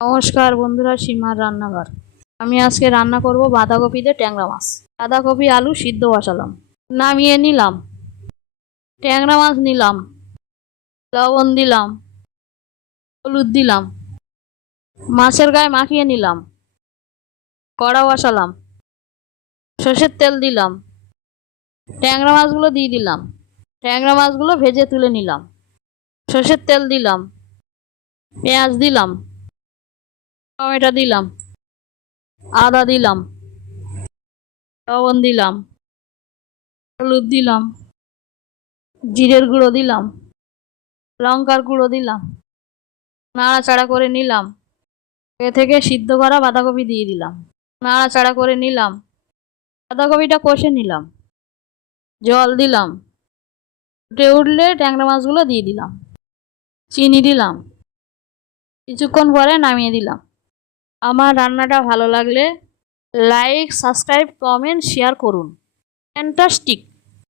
নমস্কার বন্ধুরা, সীমার রান্নাঘর। আমি আজকে রান্না করব বাঁধাকপি দিয়ে ট্যাংরা মাছ। বাঁধাকপি আলু সিদ্ধ বসালাম, নামিয়ে নিলাম। ট্যাংরা মাছ নিলাম, লবণ দিলাম, হলুদ দিলাম, মাছের গায়ে মাখিয়ে নিলাম। কড়া বসালাম, সর্ষের তেল দিলাম, ট্যাংরা মাছগুলো দিয়ে দিলাম। ট্যাংরা মাছগুলো ভেজে তুলে নিলাম। সর্ষের তেল দিলাম, পেঁয়াজ দিলাম, টমেটো দিলাম, আদা দিলাম, লবণ দিলাম, হলুদ দিলাম, জিরের গুঁড়ো দিলাম, লঙ্কার গুঁড়ো দিলাম। নাড়াচাড়া করে নিলাম। আগে থেকে সিদ্ধ করা বাঁধাকপি দিয়ে দিলাম। নাড়াচাড়া করে নিলাম। বাঁধাকপিটা কষে নিলাম, জল দিলাম। ফুটে উঠলে ট্যাংরা মাছগুলো দিয়ে দিলাম, চিনি দিলাম। কিছুক্ষণ পরে নামিয়ে দিলাম। আমার রান্নাটা ভালো লাগলে লাইক, সাবস্ক্রাইব, কমেন্ট, শেয়ার করুন। ফ্যান্টাস্টিক।